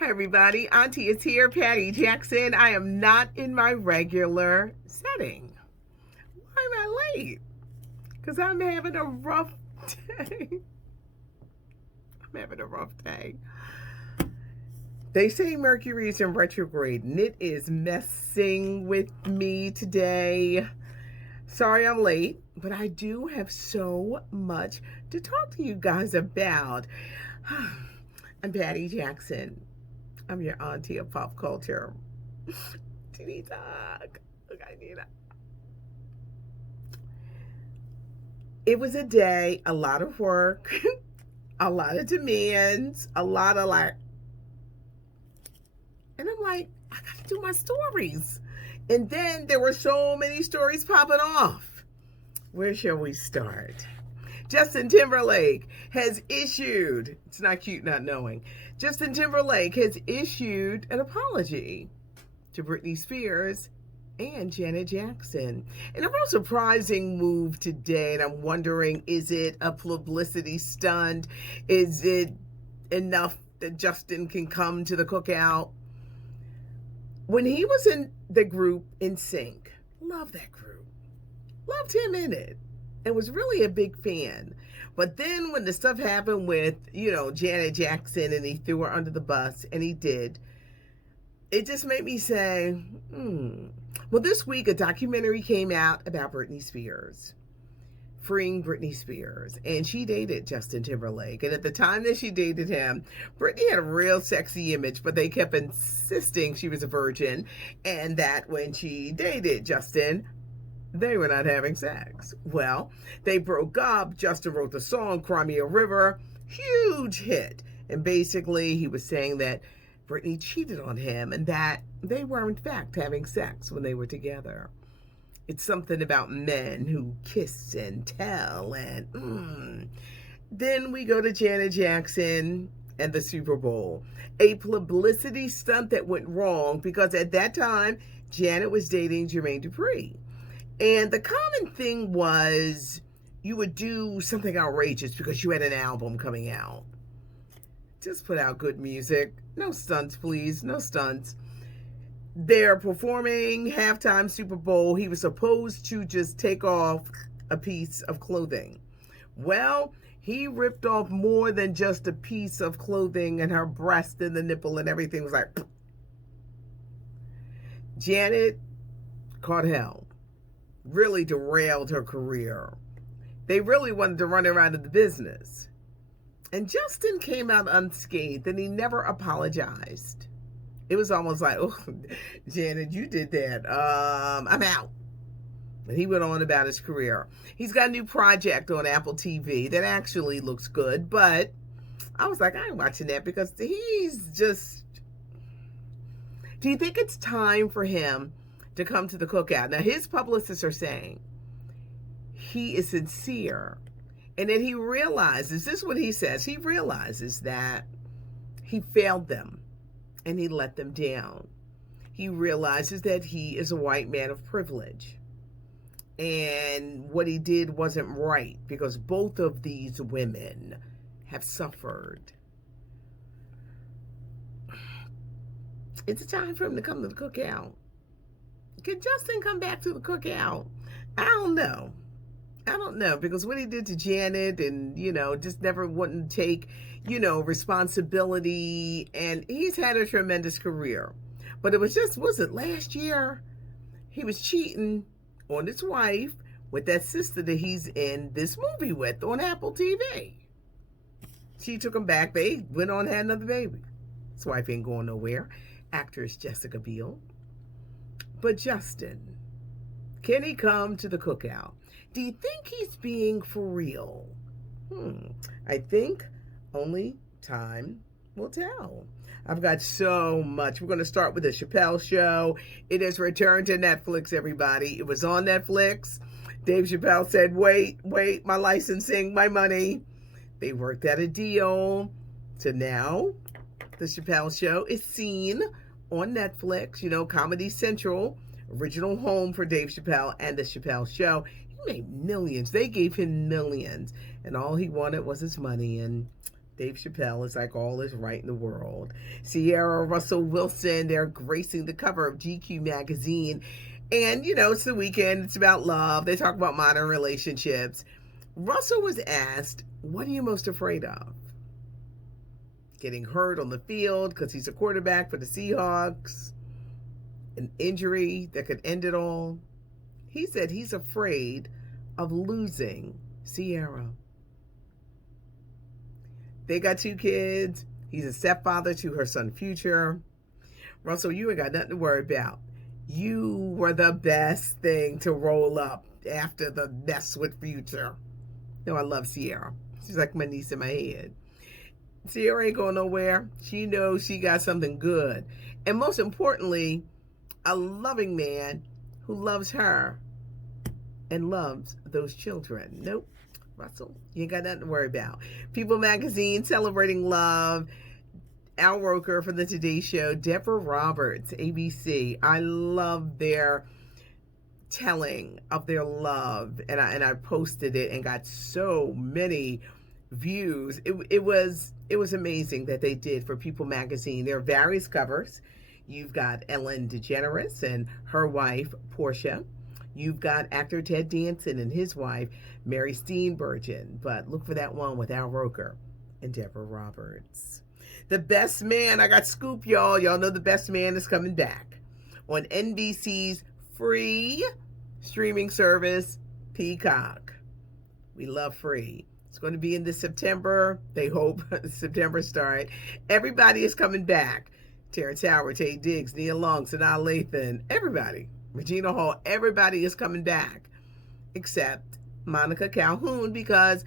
Hi, everybody. Auntie is here, Patty Jackson. I am not in my regular setting. Why am I late? Because I'm having a rough day. I'm having a rough day. They say Mercury is in retrograde, and it is messing with me today. Sorry I'm late, but I do have so much to talk to you guys about. I'm Patty Jackson. I'm your auntie of pop culture. Titty talk. Look, I need it. It was a day, a lot of work, a lot of demands, a lot of like, and I'm like, I gotta do my stories. And then there were so many stories popping off. Where shall we start? Justin Timberlake has issued, it's not cute not knowing, Justin Timberlake has issued an apology to Britney Spears and Janet Jackson. And a real surprising move today, and I'm wondering, is it a publicity stunt? Is it enough that Justin can come to the cookout? When he was in the group NSYNC, love that group, loved him in it, and was really a big fan. But then when the stuff happened with, Janet Jackson, and he threw her under the bus, and he did, it just made me say, Well, this week a documentary came out about Britney Spears, freeing Britney Spears, and she dated Justin Timberlake. And at the time that she dated him, Britney had a real sexy image, but they kept insisting she was a virgin, and that when she dated Justin, they were not having sex. Well, they broke up. Justin wrote the song Crimea River, huge hit. And basically he was saying that Britney cheated on him and that they were in fact having sex when they were together. It's something about men who kiss and tell and Then we go to Janet Jackson and the Super Bowl. A publicity stunt that went wrong because at that time Janet was dating Jermaine Dupri. And the common thing was you would do something outrageous because you had an album coming out. Just put out good music. No stunts, please. No stunts. They're performing halftime Super Bowl. He was supposed to just take off a piece of clothing. Well, he ripped off more than just a piece of clothing, and her breast and the nipple and everything was like... Janet caught hell. Really derailed her career. They really wanted to run her out of the business. And Justin came out unscathed, and he never apologized. It was almost like, oh, Janet, you did that. I'm out. And he went on about his career. He's got a new project on Apple TV that actually looks good, but I was like, I ain't watching that because he's just... Do you think it's time for him to come to the cookout? Now, his publicists are saying he is sincere and that he realizes, this is what he says, he realizes that he failed them and he let them down. He realizes that he is a white man of privilege and what he did wasn't right because both of these women have suffered. It's time for him to come to the cookout. Can Justin come back to the cookout? I don't know because what he did to Janet and, just never wouldn't take, responsibility, and he's had a tremendous career. But it was it last year? He was cheating on his wife with that sister that he's in this movie with on Apple TV. She took him back. They went on and had another baby. His wife ain't going nowhere. Actress Jessica Biel. But Justin, can he come to the cookout? Do you think he's being for real? I think only time will tell. I've got so much. We're going to start with the Chappelle Show. It has returned to Netflix, everybody. It was on Netflix. Dave Chappelle said, wait, my licensing, my money. They worked out a deal. So now the Chappelle Show is seen on Netflix, Comedy Central, original home for Dave Chappelle and the Chappelle Show. He made millions. They gave him millions. And all he wanted was his money. And Dave Chappelle is like all is right in the world. Sierra Russell Wilson, they're gracing the cover of GQ magazine. And, it's the weekend. It's about love. They talk about modern relationships. Russell was asked, what are you most afraid of? Getting hurt on the field because he's a quarterback for the Seahawks. An injury that could end it all. He said he's afraid of losing Sierra. They got 2 kids. He's a stepfather to her son, Future. Russell, you ain't got nothing to worry about. You were the best thing to roll up after the mess with Future. No, I love Sierra. She's like my niece in my head. Sierra ain't going nowhere. She knows she got something good. And most importantly, a loving man who loves her and loves those children. Nope. Russell, you ain't got nothing to worry about. People magazine celebrating love. Al Roker from the Today Show. Deborah Roberts, ABC. I love their telling of their love, and I posted it and got so many views. It was amazing that they did for People magazine. There are various covers. You've got Ellen DeGeneres and her wife Portia. You've got actor Ted Danson and his wife, Mary Steenburgen. But look for that one with Al Roker and Deborah Roberts. The Best Man, I got scoop, y'all. Y'all know The Best Man is coming back on NBC's free streaming service, Peacock. We love free. It's going to be in this September. They hope September start. Everybody is coming back. Terrence Howard, Taye Diggs, Nia Long, Sanaa Lathan, everybody. Regina Hall, everybody is coming back except Monica Calhoun, because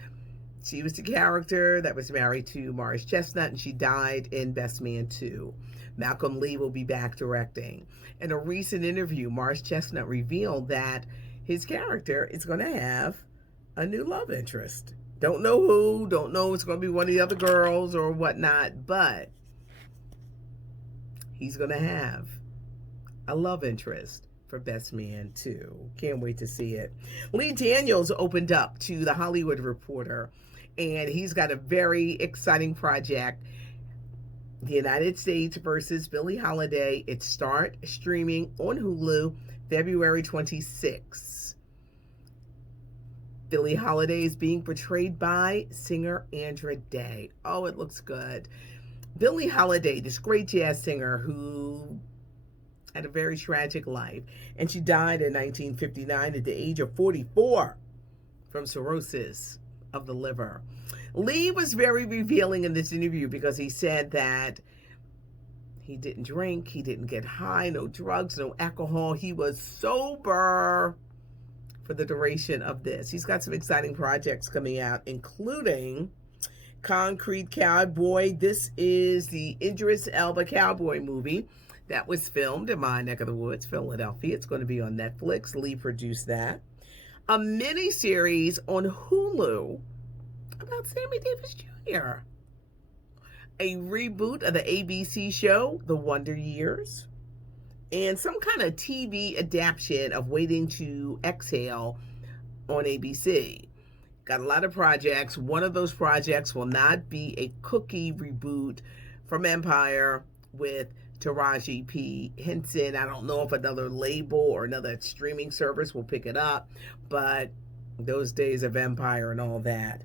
she was the character that was married to Morris Chestnut and she died in Best Man 2. Malcolm Lee will be back directing. In a recent interview, Morris Chestnut revealed that his character is going to have a new love interest. Don't know who, don't know if it's going to be one of the other girls or whatnot, but he's going to have a love interest for Best Man 2. Can't wait to see it. Lee Daniels opened up to The Hollywood Reporter, and he's got a very exciting project. The United States versus Billie Holiday. It starts streaming on Hulu February 26. Billie Holiday is being portrayed by singer Andra Day. Oh, it looks good. Billie Holiday, this great jazz singer who had a very tragic life, and she died in 1959 at the age of 44 from cirrhosis of the liver. Lee was very revealing in this interview because he said that he didn't drink, he didn't get high, no drugs, no alcohol. He was sober for the duration of this. He's got some exciting projects coming out, including Concrete Cowboy. This is the Idris Elba cowboy movie that was filmed in my neck of the woods, Philadelphia. It's going to be on Netflix. Lee produced that. A mini-series on Hulu about Sammy Davis Jr. A reboot of the ABC show, The Wonder Years. And some kind of TV adaptation of Waiting to Exhale on ABC. Got a lot of projects. One of those projects will not be a Cookie reboot from Empire with Taraji P. Henson. I don't know if another label or another streaming service will pick it up, but those days of Empire and all that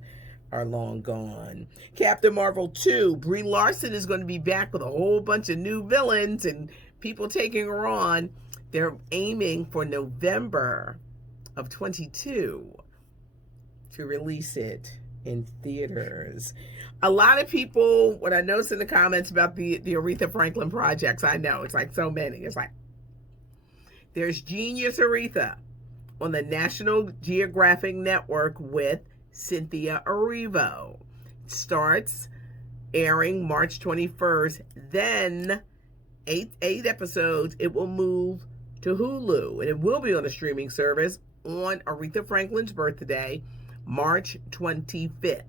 are long gone. Captain Marvel 2. Brie Larson is going to be back with a whole bunch of new villains and people taking her on. They're aiming for November of 22 to release it in theaters. A lot of people, what I noticed in the comments about the Aretha Franklin projects, I know, it's like so many. It's like, there's Genius Aretha on the National Geographic Network with Cynthia Erivo. It starts airing March 21st. Then, eight episodes, it will move to Hulu. And it will be on a streaming service on Aretha Franklin's birthday, March 25th.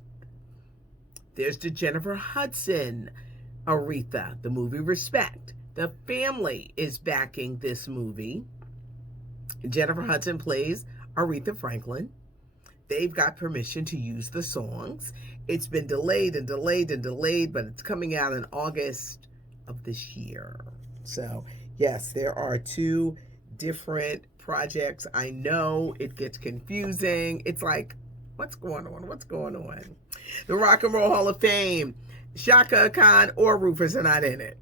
There's the Jennifer Hudson Aretha, the movie Respect. The family is backing this movie. Jennifer Hudson plays Aretha Franklin. They've got permission to use the songs. It's been delayed and delayed and delayed, but it's coming out in August of this year. So, yes, there are two different projects. I know it gets confusing. It's like, what's going on? What's going on? The Rock and Roll Hall of Fame, Shaka Khan or Rufus are not in it.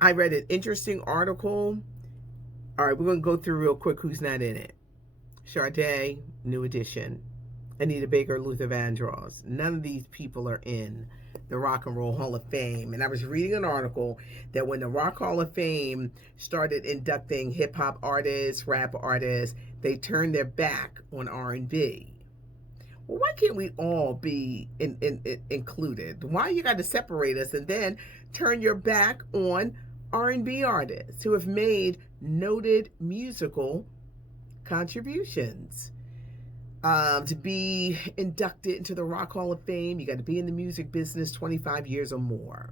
I read an interesting article. All right, we're going to go through real quick who's not in it. Sade, New Edition. Anita Baker, Luther Vandross. None of these people are in the Rock and Roll Hall of Fame. And I was reading an article that when the Rock Hall of Fame started inducting hip-hop artists, rap artists, they turned their back on R&B. Well, why can't we all be included? Why you got to separate us and then turn your back on R&B artists who have made noted musical contributions? To be inducted into the Rock Hall of Fame, you got to be in the music business 25 years or more.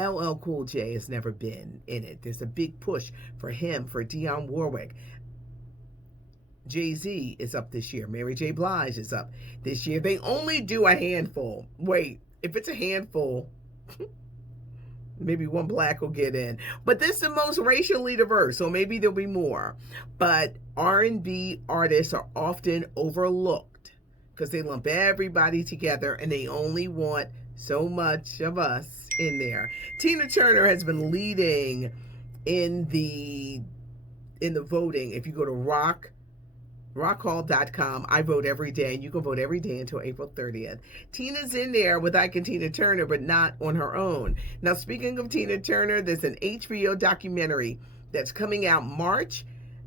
LL Cool J has never been in it. There's a big push for him, for Dionne Warwick. Jay-Z is up this year. Mary J. Blige is up this year. They only do a handful. Wait, if it's a handful, maybe one black will get in. But this is the most racially diverse, so maybe there'll be more. But R&B artists are often overlooked because they lump everybody together and they only want so much of us in there. Tina Turner has been leading in the voting. If you go to rockhall.com, I vote every day, and you can vote every day until April 30th. Tina's in there with Ike and Tina Turner, but not on her own. Now, speaking of Tina Turner, there's an HBO documentary that's coming out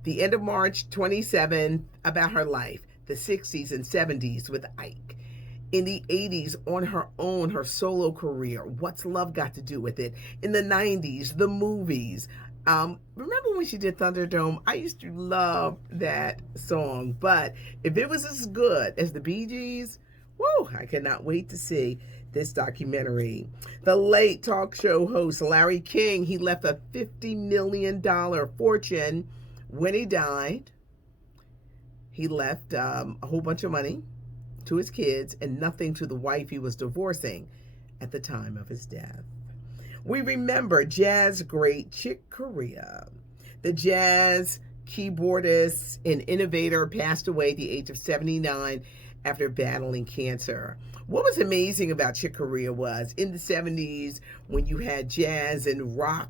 the end of March 27th, about her life, the 60s and 70s with Ike. In the 80s, on her own, her solo career, what's love got to do with it? In the 90s, the movies. Remember when she did Thunderdome? I used to love that song, but if it was as good as the Bee Gees, whoa, I cannot wait to see this documentary. The late talk show host Larry King, he left a $50 million fortune when he died. He left a whole bunch of money to his kids and nothing to the wife he was divorcing at the time of his death. We remember jazz great Chick Corea. The jazz keyboardist and innovator passed away at the age of 79 after battling cancer. What was amazing about Chick Corea was in the 70s when you had jazz and rock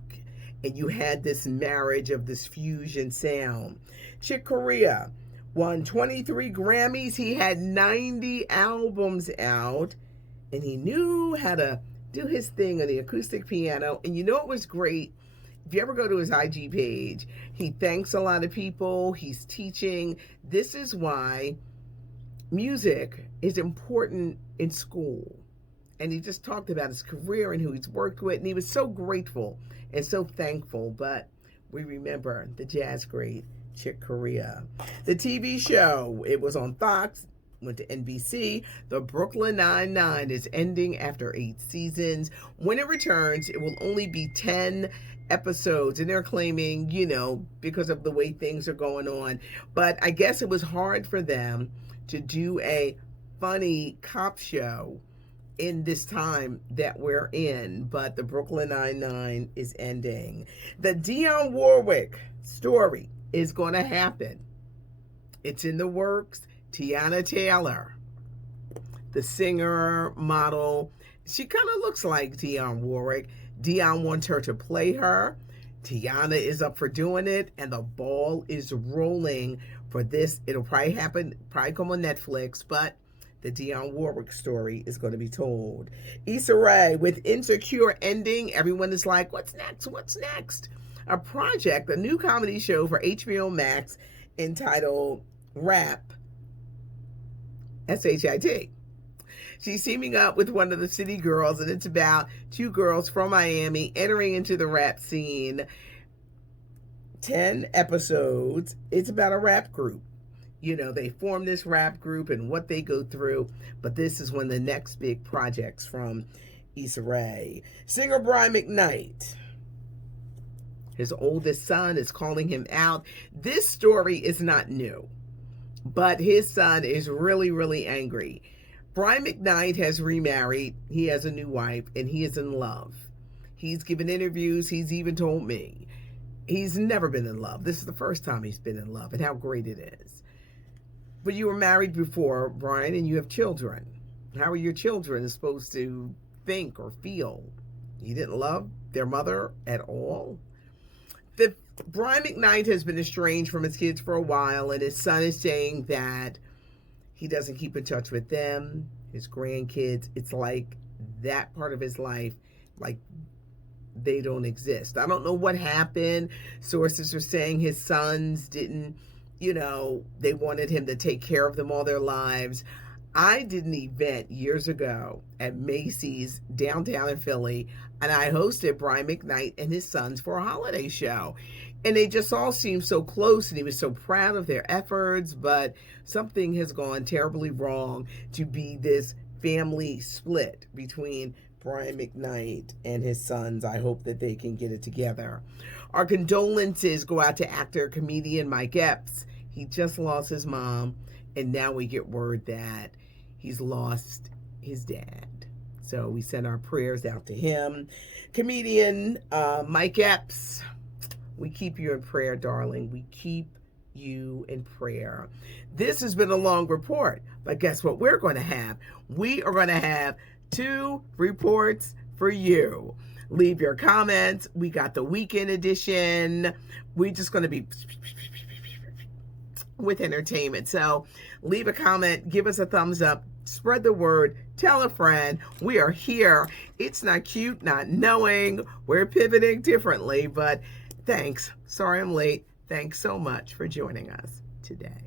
and you had this marriage of this fusion sound. Chick Corea won 23 Grammys. He had 90 albums out and he knew how to do his thing on the acoustic piano. And you know what was great? If you ever go to his IG page, he thanks a lot of people. He's teaching. This is why music is important in school. And he just talked about his career and who he's worked with. And he was so grateful and so thankful. But we remember the jazz great Chick Corea. The TV show, it was on Fox, went to NBC. The Brooklyn Nine-Nine is ending after 8 seasons. When it returns, it will only be 10 episodes, and they're claiming, because of the way things are going on. But I guess it was hard for them to do a funny cop show in this time that we're in. But the Brooklyn Nine-Nine is ending. The Dionne Warwick story is going to happen. It's in the works. Tiana Taylor, the singer, model, she kind of looks like Dionne Warwick. Dionne wants her to play her. Tiana is up for doing it, and the ball is rolling for this. It'll probably come on Netflix, but the Dionne Warwick story is going to be told. Issa Rae, with Insecure ending, everyone is like, what's next? What's next? A project, a new comedy show for HBO Max entitled Rap, S-H-I-T. She's teaming up with one of the city girls, and it's about 2 girls from Miami entering into the rap scene. 10 episodes. It's about a rap group. They form this rap group and what they go through, but this is one of the next big projects from Issa Rae. Singer Brian McKnight, his oldest son is calling him out. This story is not new, but his son is really, really angry Brian McKnight has remarried. He has a new wife, and he is in love. He's given interviews. He's even told me he's never been in love. This is the first time he's been in love, and how great it is. But you were married before, Brian, and you have children. How are your children supposed to think or feel? You didn't love their mother at all? Brian McKnight has been estranged from his kids for a while, and his son is saying that he doesn't keep in touch with them, his grandkids. It's like that part of his life, like they don't exist. I don't know what happened. Sources are saying his sons didn't, they wanted him to take care of them all their lives. I did an event years ago at Macy's downtown in Philly, and I hosted Brian McKnight and his sons for a holiday show. And they just all seemed so close, and he was so proud of their efforts, but something has gone terribly wrong to be this family split between Brian McKnight and his sons. I hope that they can get it together. Our condolences go out to actor, comedian Mike Epps. He just lost his mom, and now we get word that he's lost his dad. So we send our prayers out to him. Comedian Mike Epps, we keep you in prayer, darling. We keep you in prayer. This has been a long report, but guess what we're going to have? We are going to have 2 reports for you. Leave your comments. We got the weekend edition. We're just going to be with entertainment. So leave a comment, give us a thumbs up, spread the word, tell a friend. We are here. It's not cute not knowing. We're pivoting differently, but thanks. Sorry I'm late. Thanks so much for joining us today.